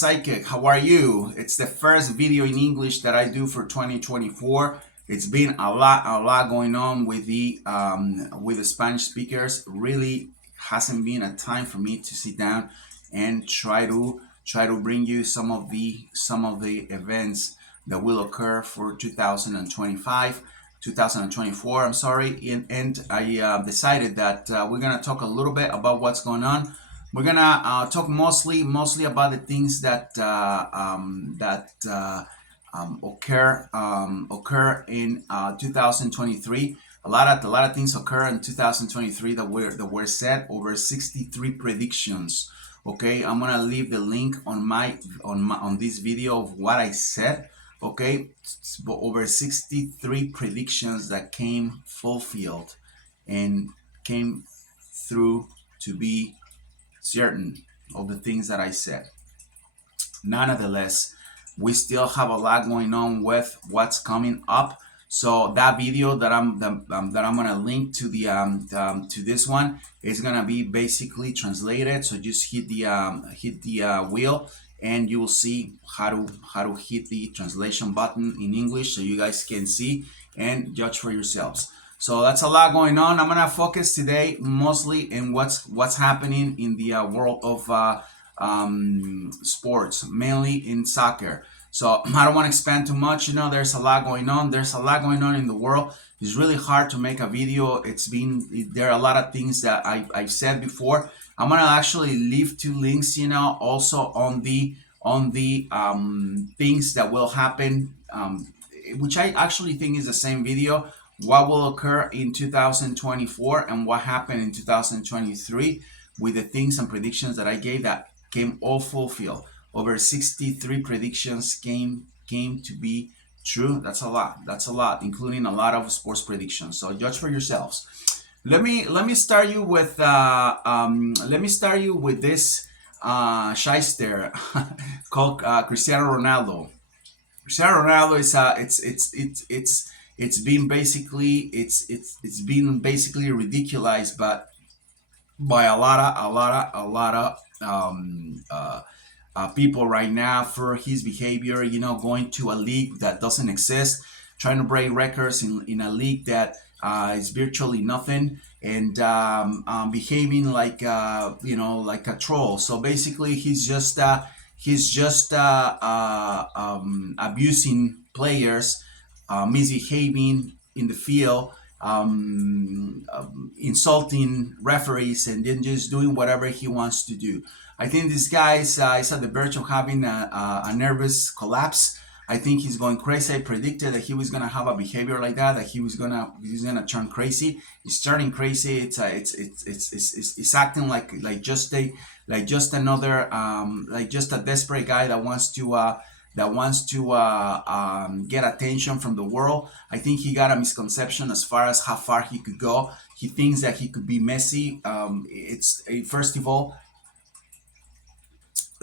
Psychic, how are you? It's the first video in English that I do for 2024. It's been a lot going on with the Spanish speakers. Really hasn't been a time for me to sit down and try to bring you some of the events that will occur for 2024, I'm sorry, and I decided that we're gonna talk a little bit about what's going on. We're gonna talk mostly about the things that occur in 2023. A lot of things occur in 2023 that were set. Over 63 predictions. Okay, I'm gonna leave the link on this video of what I said. Okay, but over 63 predictions that came fulfilled and came through to be certain of the things that I said. Nonetheless, we still have a lot going on with what's coming up. So that video that I'm gonna link to the to this one is gonna be basically translated. So just hit the wheel, and you will see how to hit the translation button in English, so you guys can see and judge for yourselves. So that's a lot going on. I'm gonna focus today mostly in what's happening in the world of sports, mainly in soccer. So I don't want to expand too much. You know, there's a lot going on. There's a lot going on in the world. It's really hard to make a video. There are a lot of things that I've said before. I'm gonna actually leave 2 links, you know, also on the things that will happen, which I actually think is the same video. What will occur in 2024 and what happened in 2023 with the things and predictions that I gave that came all fulfilled. Over 63 predictions came to be true. That's a lot, including a lot of sports predictions. So judge for yourselves. Let me start you with this shyster called Cristiano Ronaldo. Cristiano Ronaldo is it's been basically ridiculized, but by a lot of people right now for his behavior. You know, going to a league that doesn't exist, trying to break records in a league that is virtually nothing, and behaving like like a troll. So basically, he's just abusing players, misbehaving in the field, insulting referees, and then just doing whatever he wants to do. I think this guy is at the verge of having a nervous collapse. I think he's going crazy. I predicted that he was gonna have a behavior like that he's gonna turn crazy. He's turning crazy. It's acting like just a desperate guy that wants to get attention from the world. I think he got a misconception as far as how far he could go. He thinks that he could be Messi. First of all,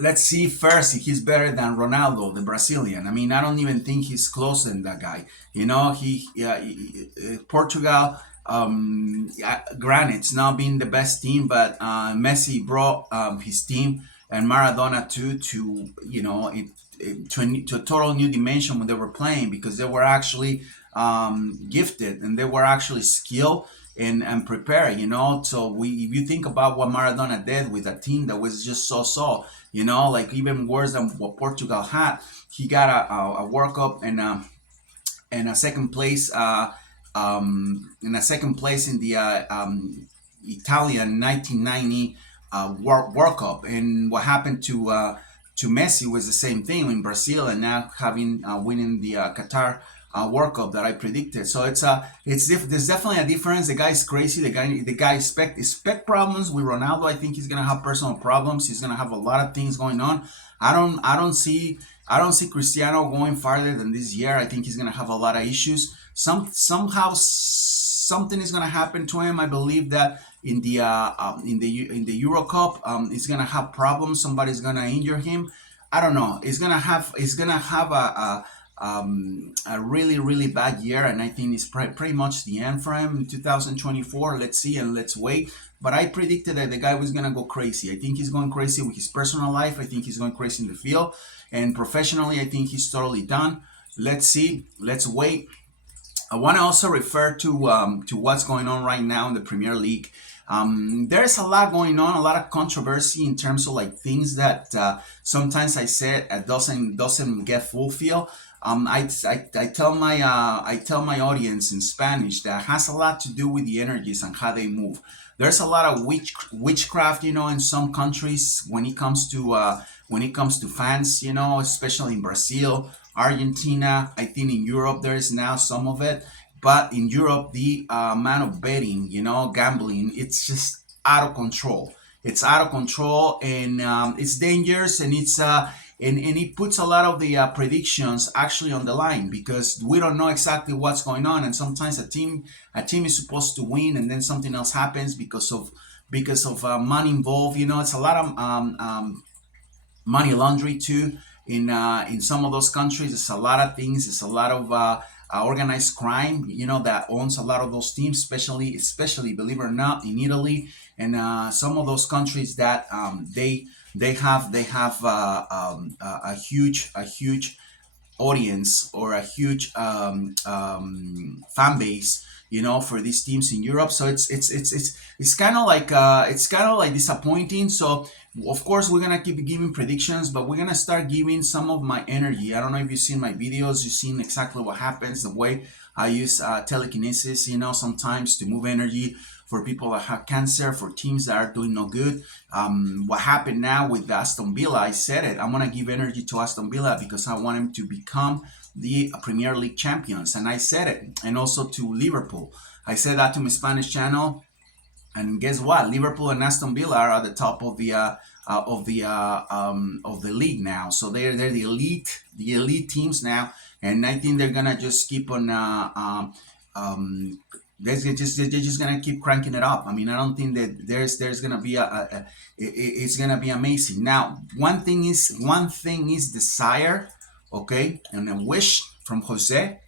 let's see first if he's better than Ronaldo, the Brazilian. I mean, I don't even think he's closer than that guy. You know, Portugal, granted, it's not been the best team, but Messi brought his team and Maradona too to a total new dimension when they were playing, because they were actually gifted and they were actually skilled and prepared, you know. So if you think about what Maradona did with a team that was just so, you know, like even worse than what Portugal had. He got a World Cup and a second place in the Italian 1990 World Cup. And what happened to Messi was the same thing in Brazil, and now winning the Qatar World Cup that I predicted. So there's definitely a difference. The guy's crazy. The guy expect problems with Ronaldo. I think he's gonna have personal problems. He's gonna have a lot of things going on. I don't see Cristiano going farther than this year. I think he's gonna have a lot of issues. Somehow something is gonna happen to him. I believe that in the Euro Cup, he's gonna have problems. Somebody's gonna injure him. I don't know. He's gonna have a really bad year, and I think it's pretty much the end for him in 2024. Let's see and let's wait. but I predicted that the guy was gonna go crazy. I think he's going crazy with his personal life. I think he's going crazy in the field, and professionally, I think he's totally done. Let's see. Let's wait. I want to also refer to what's going on right now in the Premier League. There's a lot going on, a lot of controversy in terms of like things that sometimes I said doesn't get fulfilled. I tell my audience in Spanish that has a lot to do with the energies and how they move. There's a lot of witchcraft, in some countries when it comes to fans, especially in Brazil, Argentina. I think in Europe there is now some of it, but in Europe the amount of betting, gambling, it's just out of control. It's out of control, and it's dangerous, and and it puts a lot of the predictions actually on the line because we don't know exactly what's going on, and sometimes a team is supposed to win, and then something else happens because of money involved. It's a lot of money laundering too. In some of those countries, it's a lot of things. It's a lot of organized crime, that owns a lot of those teams, especially believe it or not, in Italy and some of those countries that they have a huge audience or a huge fan base, for these teams in Europe. So it's kind of like disappointing. So of course we're gonna keep giving predictions, but we're gonna start giving some of my energy. I don't know if you've seen my videos. You've seen exactly what happens, the way I use telekinesis, sometimes to move energy for people that have cancer, for teams that are doing no good. What happened now with Aston Villa, I said it. I want to give energy to Aston Villa because I want them to become the Premier League champions. And I said it. And also to Liverpool. I said that to my Spanish channel. And guess what? Liverpool and Aston Villa are at the top of the league now. So they're the elite teams now, and I think they're gonna just keep on. They're just gonna keep cranking it up. I mean, I don't think that there's gonna be it's gonna be amazing. Now, one thing is desire, okay, and a wish from Jose,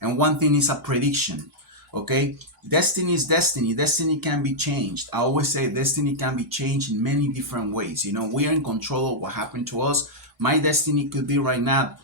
and one thing is a prediction. Okay, destiny is destiny. Destiny can be changed. I always say destiny can be changed in many different ways. We are in control of what happened to us. My destiny could be right now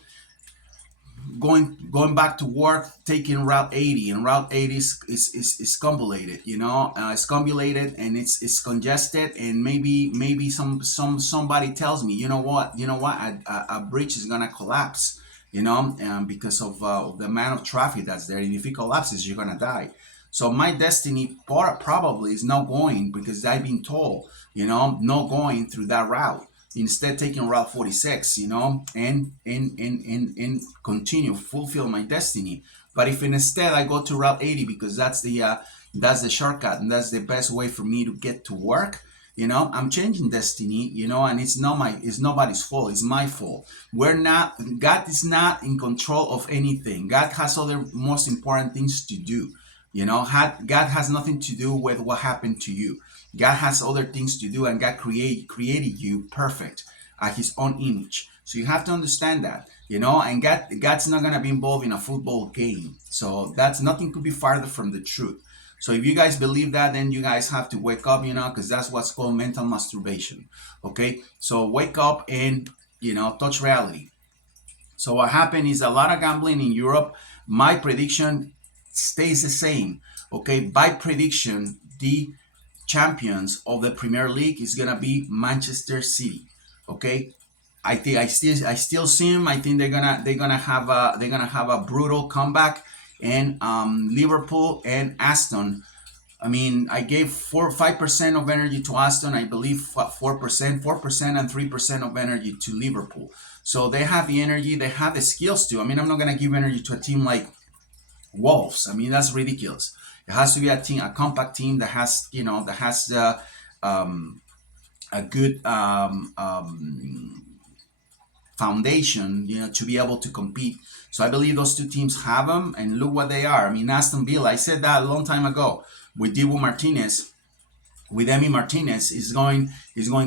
going back to work, taking Route 80, and Route 80 is convoluted. It's convoluted, and it's congested, and maybe somebody tells me, you know what, a bridge is gonna collapse, because of the amount of traffic that's there, and if it collapses, you're gonna die. So my destiny probably is not going, because I've been told, not going through that route. Instead, taking Route 46, and continue fulfill my destiny. But if instead I go to Route 80 because that's the shortcut, and that's the best way for me to get to work, I'm changing destiny, and it's nobody's fault. It's my fault. God is not in control of anything. God has other most important things to do. God has nothing to do with what happened to you. God has other things to do, and God created you perfect at His own image. So you have to understand that, and God's not gonna be involved in a football game. So that's nothing could be farther from the truth. So if you guys believe that, then you guys have to wake up, because that's what's called mental masturbation. Okay, so wake up and touch reality. So what happened is a lot of gambling in Europe. My prediction stays the same. Okay, by prediction, the champions of the Premier League is gonna be Manchester City. Okay, I still see them. I think they're gonna have a brutal comeback, and Liverpool and Aston. I mean, I gave 4 or 5% of energy to Aston. I believe 4%, and 3% of energy to Liverpool. So they have the energy, they have the skills too. I mean, I'm not gonna give energy to a team like Wolves. I mean, that's ridiculous. It has to be a compact team that has a good foundation, to be able to compete. So I believe those two teams have them, and look what they are. I mean, Aston Villa. I said that a long time ago with Dibu Martinez. With Emi Martinez is going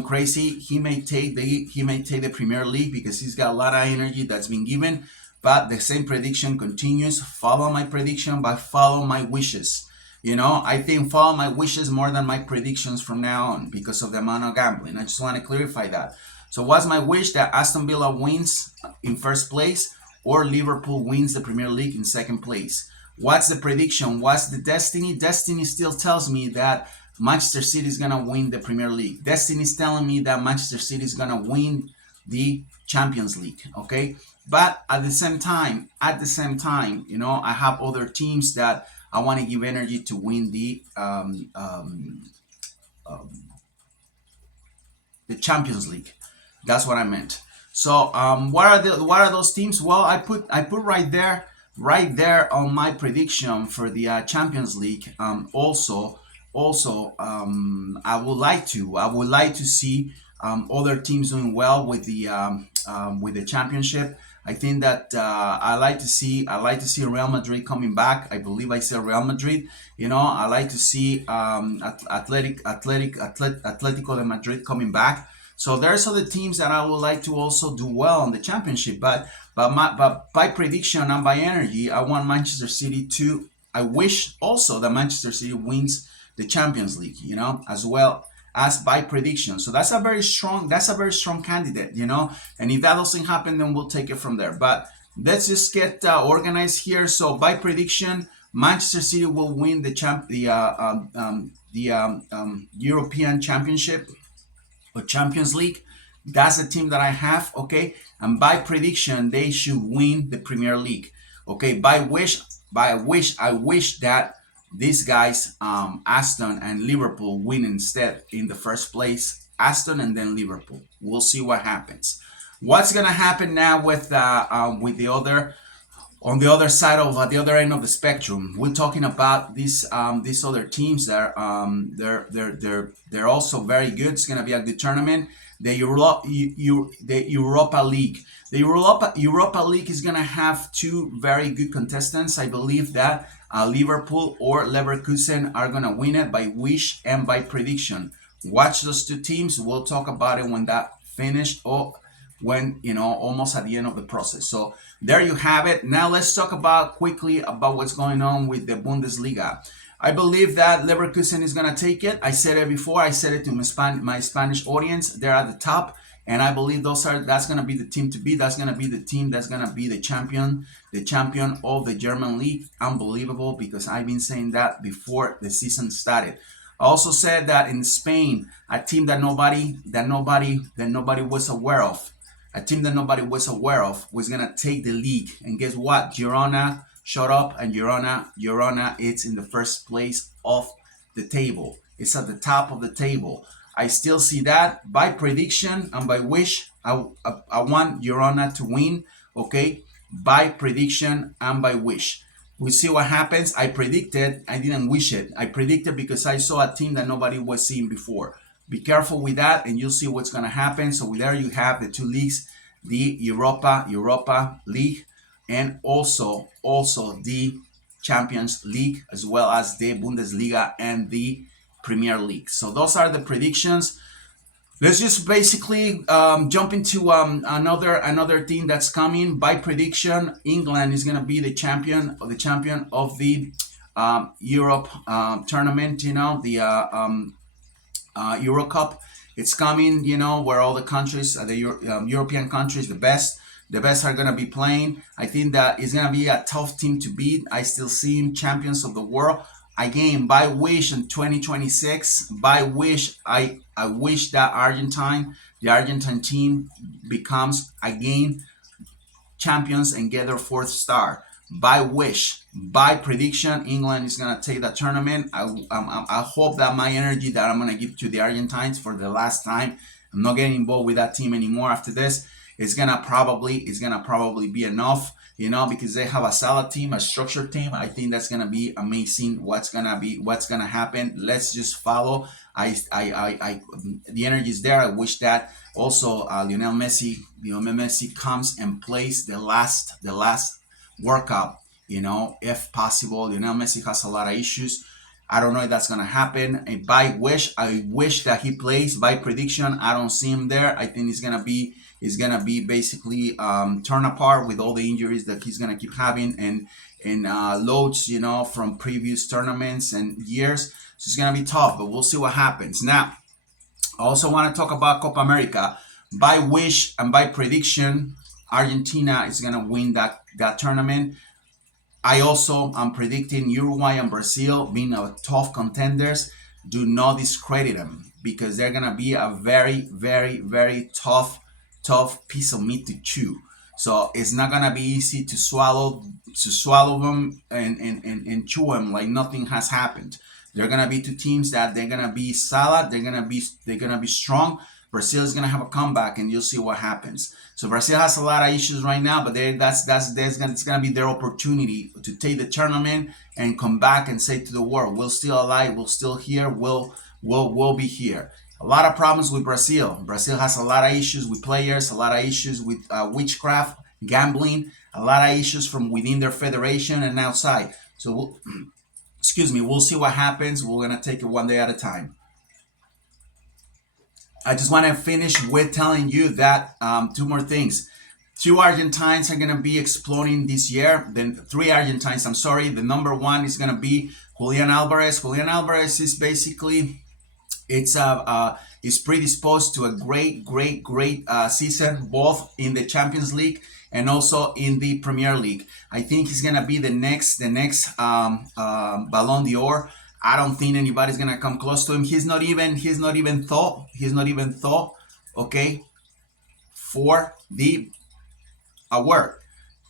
crazy. He may take the Premier League because he's got a lot of energy that's been given. But the same prediction continues. Follow my prediction, but follow my wishes. I think follow my wishes more than my predictions from now on because of the amount of gambling. I just want to clarify that. So what's my wish? That Aston Villa wins in first place or Liverpool wins the Premier League in second place. What's the prediction? What's the destiny? Destiny still tells me that Manchester City is going to win the Premier League. Destiny is telling me that Manchester City is going to win the Champions League, okay? But at the same time, I have other teams that I want to give energy to win the Champions League. That's what I meant. So what are those teams? Well, I put right there on my prediction for the Champions League. Also, I would like to see other teams doing well with the championship. I think that I like to see Real Madrid coming back. I believe I said Real Madrid. I like to see Atletico de Madrid coming back. So there's other teams that I would like to also do well in the championship. But by prediction and by energy, I want Manchester City to. I wish also that Manchester City wins the Champions League. As well as by prediction. So that's a very strong candidate. And if that doesn't happen, then we'll take it from there. But let's just get organized here. So by prediction, Manchester City will win the European Championship or Champions League. That's the team that I have, okay? And by prediction, they should win the Premier League, okay? I wish that these guys, Aston and Liverpool, win instead in the first place. Aston and then Liverpool. We'll see what happens. What's gonna happen now with the other on the other side of the other end of the spectrum? We're talking about these other teams that they're also very good. It's gonna be a good tournament. The Europa League. The Europa League is gonna have two very good contestants. I believe that Liverpool or Leverkusen are gonna win it by wish and by prediction. Watch those two teams. We'll talk about it when that finished or when almost at the end of the process. So there you have it. Now let's talk quickly about what's going on with the Bundesliga. I believe that Leverkusen is going to take it. I said it before. I said it to my Spanish audience. They're at the top, and I believe that's going to be the team to beat. That's going to be the team that's going to be the champion of the German league. Unbelievable, because I've been saying that before the season started. I also said that in Spain, a team that nobody was aware of, was gonna take the league. And guess what? Girona shut up, and Girona it's in the first place of the table. It's at the top of the table. I still see that by prediction and by wish. I want Girona to win. Okay, by prediction and by wish. We see what happens. I predicted. I didn't wish it. I predicted because I saw a team that nobody was seeing before. Be careful with that, and you'll see what's going to happen. So there you have the two leagues, the Europa League, and also the Champions League, as well as the Bundesliga and the Premier League. So those are the predictions. Let's just basically jump into another team that's coming. By prediction, England is going to be the champion of the Europe tournament. The Euro Cup. It's coming. Where all the countries, the European countries, the best are going to be playing. I think that it's going to be a tough team to beat. I still see them champions of the world. Again, by wish in 2026, by wish, I wish that the Argentine team becomes again champions and get their fourth star. By wish, by prediction, England is gonna take the tournament. I hope that my energy that I'm gonna give to the Argentines for the last time. I'm not getting involved with that team anymore after this. It's gonna probably be enough. Because they have a solid team, a structured team. I think that's gonna be amazing. What's gonna happen? Let's just follow. The energy is there. I wish that also Lionel Messi comes and plays the last World Cup. If possible. Lionel Messi has a lot of issues. I don't know if that's gonna happen. And by wish, I wish that he plays. By prediction, I don't see him there. I think it's gonna be is gonna be basically torn apart with all the injuries that he's gonna keep having, and loads, from previous tournaments and years. So it's gonna be tough, but we'll see what happens. Now, I also want to talk about Copa America. By wish and by prediction, Argentina is gonna win that tournament. I also am predicting Uruguay and Brazil being a tough contenders. Do not discredit them because they're gonna be a very, very, very tough piece of meat to chew. So it's not gonna be easy to swallow them and chew them like nothing has happened. They're gonna be two teams that they're gonna be solid. They're gonna be strong. Brazil is gonna have a comeback, and you'll see what happens. So Brazil has a lot of issues right now, but it's gonna be their opportunity to take the tournament and come back and say to the world, we're still alive, we're still here, we'll be here. A lot of problems with Brazil. Brazil has a lot of issues with players, a lot of issues with witchcraft, gambling, a lot of issues from within their federation and outside. So excuse me, we'll see what happens. We're gonna take it one day at a time. I just want to finish with telling you that two more things. Two Argentines are going to be exploding this year. Then three Argentines, I'm sorry. The number one is going to be Julian Alvarez. Julian Alvarez is basically, is predisposed to a great season, both in the Champions League and also in the Premier League. I think he's gonna be the next Balon d'Or. I don't think anybody's gonna come close to him. He's not even thought, okay, for the award.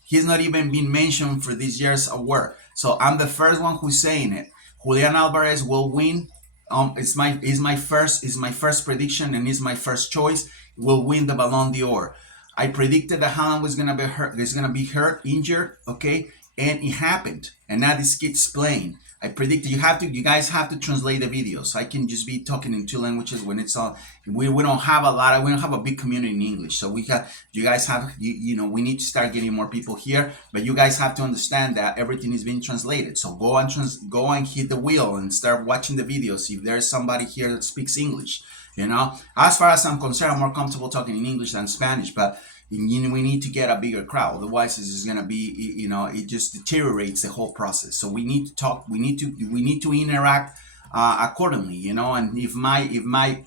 He's not even been mentioned for this year's award. So I'm the first one who's saying it. Julian Alvarez will win. It's my first prediction, and it's my first choice. Will win the Ballon d'Or. I predicted that Haaland was gonna be hurt. He's gonna be hurt, injured, okay, and it happened. And now this kid's playing. I predicted you guys have to translate the videos. I can just be talking in two languages when it's all. We don't have a big community in English, so you guys have we need to start getting more people here. But you guys have to understand that everything is being translated. So go and hit the wheel and start watching the videos. If there's somebody here that speaks English, as far as I'm concerned, I'm more comfortable talking in English than Spanish, but we need to get a bigger crowd. Otherwise, it's just gonna be, it just deteriorates the whole process. So we need to talk. We need to interact accordingly. And if my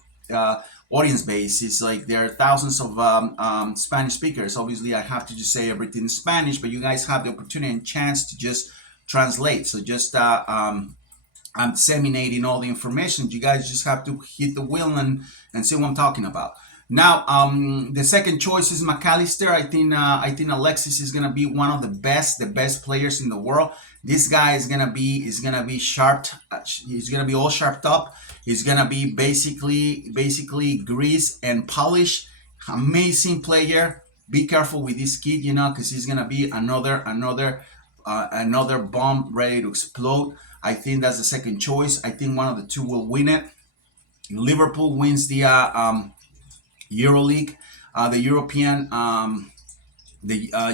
audience base is like there are thousands of Spanish speakers, obviously I have to just say everything in Spanish. But you guys have the opportunity and chance to just translate. So just I'm disseminating all the information. You guys just have to hit the wheel and see what I'm talking about. Now, the second choice is Mcallister. I think Alexis is gonna be one of the best players in the world. This guy is gonna be sharp. He's gonna be all sharped up. He's gonna be basically greased and polished. Amazing player. Be careful with this kid, because he's gonna be another bomb ready to explode. I think that's the second choice. I think one of the two will win it. Liverpool wins the Euro League, the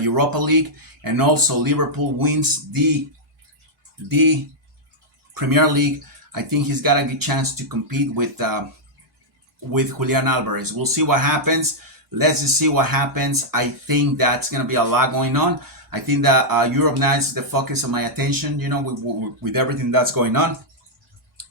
Europa League, and also Liverpool wins the Premier League. I think he's got a good chance to compete with Julian Alvarez. We'll see what happens. Let's just see what happens. I think that's going to be a lot going on. I think that Europe now is the focus of my attention, with everything that's going on.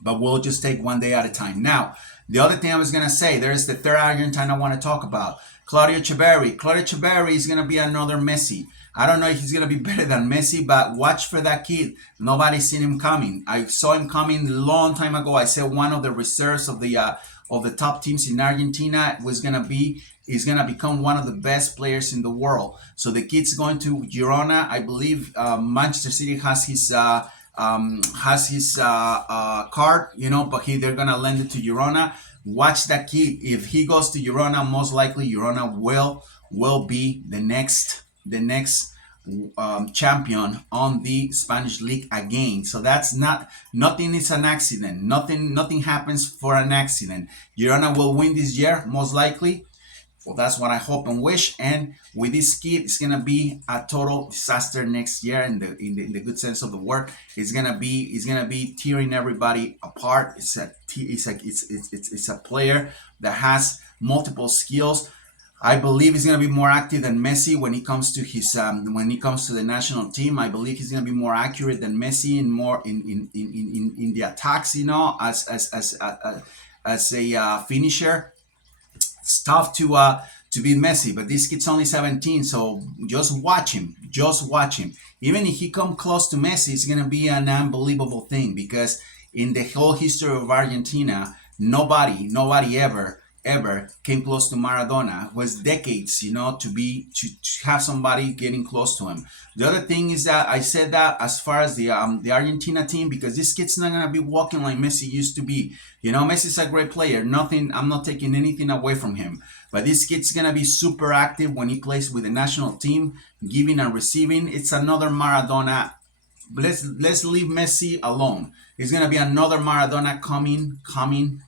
But we'll just take one day at a time. Now, the other thing I was going to say, there's the third Argentine I want to talk about. Claudia Echeverry. Claudia Echeverry is going to be another Messi. I don't know if he's going to be better than Messi, but watch for that kid. Nobody's seen him coming. I saw him coming a long time ago. I said one of the reserves of the top teams in Argentina is going to become one of the best players in the world. So the kid's going to Girona. I believe Manchester City has his card, but they're gonna lend it to Girona. Watch that kid. If he goes to Girona, most likely Girona will be the next champion on the Spanish league again. So that's nothing is an accident. Nothing happens for an accident. Girona will win this year, most likely. Well, that's what I hope and wish. And with this kid, it's gonna be a total disaster next year in the good sense of the word. It's gonna be tearing everybody apart. It's a player that has multiple skills. I believe he's going to be more active than Messi when it comes to his when it comes to the national team. I believe he's going to be more accurate than Messi and more in the attacks. You know, as a finisher. It's tough to beat Messi, but this kid's only 17, so just watch him. Just watch him. Even if he come close to Messi, it's gonna be an unbelievable thing because in the whole history of Argentina, nobody ever came close to Maradona. It was decades, to have somebody getting close to him. The other thing is that I said that as far as the Argentina team, because this kid's not gonna be walking like Messi used to be. Messi's a great player. Nothing, I'm not taking anything away from him. But this kid's gonna be super active when he plays with the national team, giving and receiving. It's another Maradona. Let's leave Messi alone. It's gonna be another Maradona coming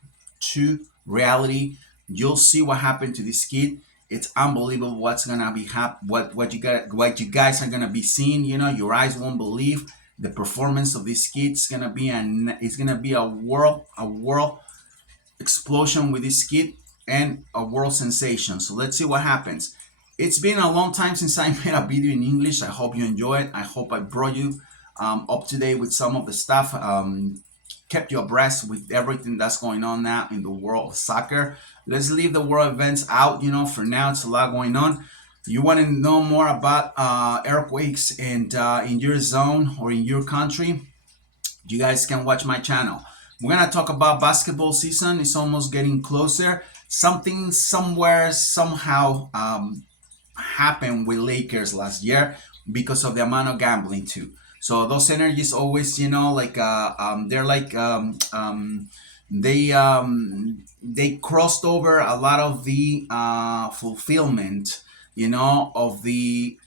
to reality. You'll see what happened to this kid. It's unbelievable what's gonna be what you guys are gonna be seeing. Your eyes won't believe the performance of this kid. It's gonna be a world explosion with this kid and a world sensation. So let's see what happens. It's been a long time since I made a video in English. I hope you enjoy it. I hope I brought you up to date with some of the stuff, kept you abreast with everything that's going on now in the world of soccer. Let's leave the world events out. For now, it's a lot going on. You want to know more about earthquakes and in your zone or in your country, you guys can watch my channel. We're gonna talk about basketball season. It's almost getting closer. Something somewhere somehow happened with Lakers last year because of the amount of gambling too. So those energies always, they're like they crossed over a lot of the fulfillment, of the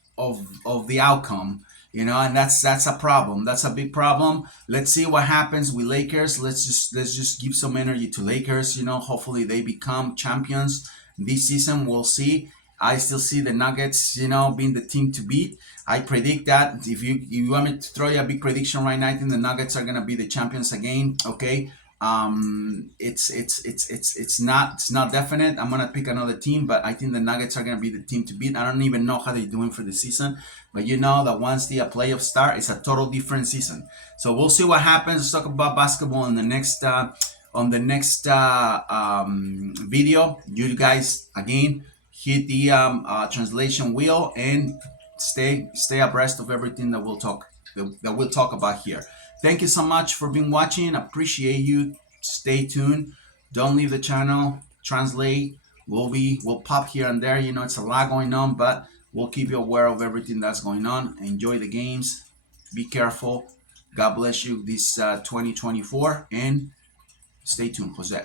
outcome. And that's a problem. That's a big problem. Let's see what happens with Lakers. Let's just give some energy to Lakers. Hopefully they become champions this season. We'll see. I still see the Nuggets, being the team to beat. I predict that if you want me to throw you a big prediction right now, I think the Nuggets are gonna be the champions again. Okay. It's not definite. I'm gonna pick another team, but I think the Nuggets are gonna be the team to beat. I don't even know how they're doing for the season, but you know that once the playoffs start, it's a total different season. So we'll see what happens. Let's talk about basketball in the next video. You guys again hit the translation wheel and stay abreast of everything that we'll talk about here. Thank you so much for being watching. Appreciate you. Stay tuned. Don't leave the channel. Translate. We'll pop here and there. It's a lot going on, but we'll keep you aware of everything that's going on. Enjoy the games. Be careful. God bless you this 2024, and stay tuned, Jose.